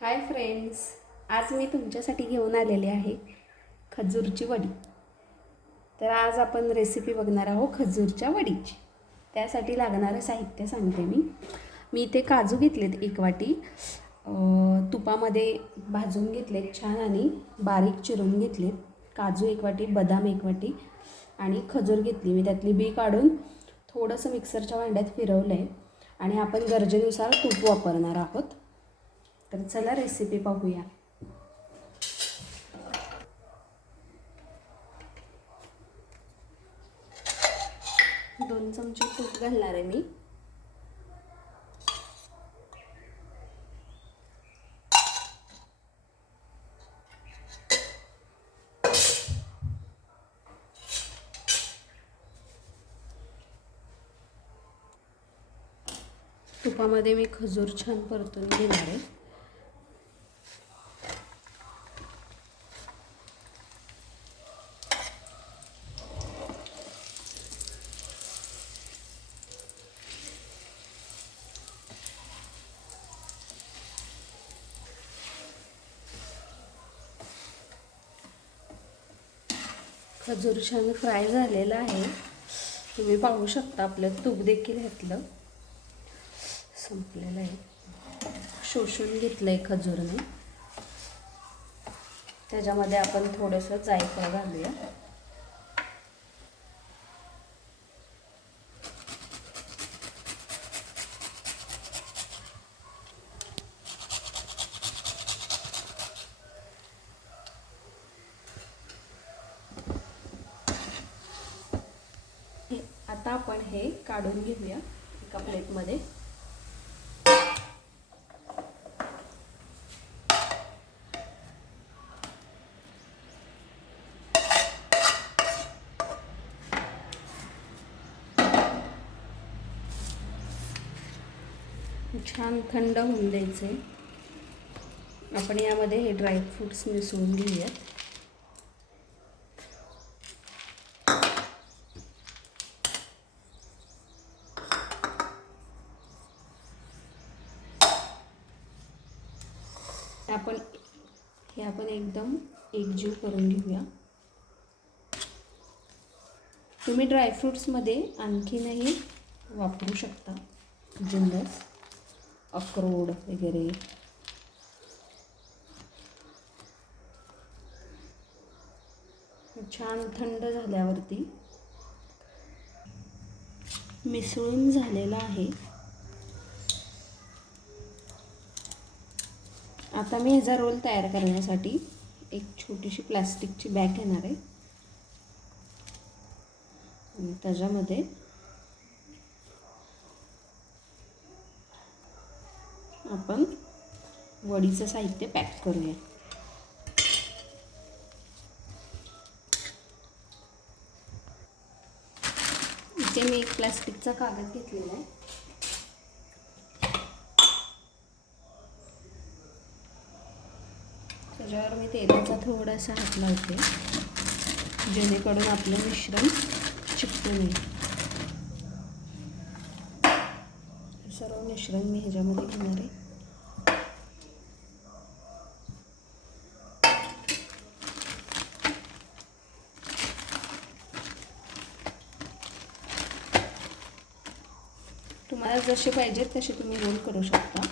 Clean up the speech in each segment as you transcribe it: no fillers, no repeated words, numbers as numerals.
Hi friends, आज मी तुमच्यासाठी घेऊन आलेले आहे खजूरची वडी. तर आज आपण रेसिपी बघणार आहोत खजूरच्या वडीची. त्यासाठी लागणारं साहित्य सांगते मी इथे काजू घेतलेत 1 वाटी, तुपामध्ये भाजून घेतलेत छान आणि बारीक चिरून घेतलेत. काजू 1 वाटी, बदाम 1 वाटी आणि खजूर घेतली. मी त्यातली बी काढून थोडंसं मिक्सरच्या भांड्यात फिरवलं आहे आणि आपण गरजेनुसार तूप वापरणार आहोत. तर चला रेसिपी पाहूया. 2 चमचे तूप घालणार आहे मी. तुपामध्ये मी खजूर छान परतून घेणार आहे. खजूर छान फ्राय झालेला आहे. तुम्ही पाहू शकता आपलं तूप देखील ह्यातलं संपलेलं आहे. शोषून घेतलं आहे खजूरने. त्याच्यामध्ये आपण थोडंसं जायफळ घालूया. आता आपण हे काढून घेऊया एका प्लेटमध्ये. छान थंड होऊन द्यायचे. आपण यामध्ये हे ड्रायफ्रूट्स मिसळून घेऊयात. आपण एकदम एकजीव करून घेऊया. तुम्ही ड्रायफ्रूट्समध्ये आणखीनही वापरू शकता, जिन्नस, अक्रोड वगैरे. छान थंड झाल्यावरती मिसळून झालेला आहे. आता मी ह्याचा रोल तयार करण्यासाठी एक छोटीशी प्लास्टिकची बॅग घेणार आहे आणि त्याच्यामध्ये आपण वडीचं साहित्य पॅक करूया. इथे मी एक प्लास्टिकचा कागद घेतलेला आहे. त्याच्यावर मी तेलाचा थोडासा हात लावते, जेणेकरून आपलं मिश्रण चिकटू नये. सर्व मिश्रण मी ह्याच्यामध्ये घेणार आहे. तुम्हाला जसे पाहिजे तसे तुम्ही रोल करू शकता.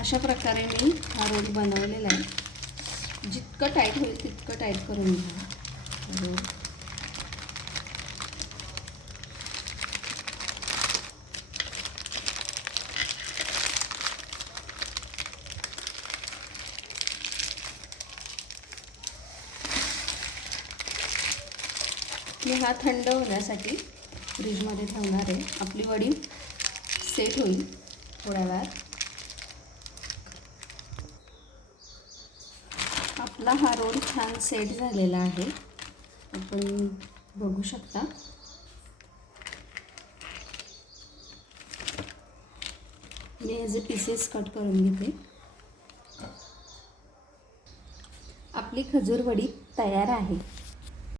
अशा प्रकारे मी हा रोल बनवलेला आहे. जितकं टाईट होईल तितकं टाईट करून घ्या रोल. मी हा थंड होण्यासाठी फ्रीजमध्ये ठेवणार आहे. आपली वडी सेट होईल थोड्या वेळात. आपला हा रोल छान सेट झालेला आहे, आपण बघू शकता. मी ह्याचे पीसेस कट करून घेते. आपली खजूर वडी तयार आहे.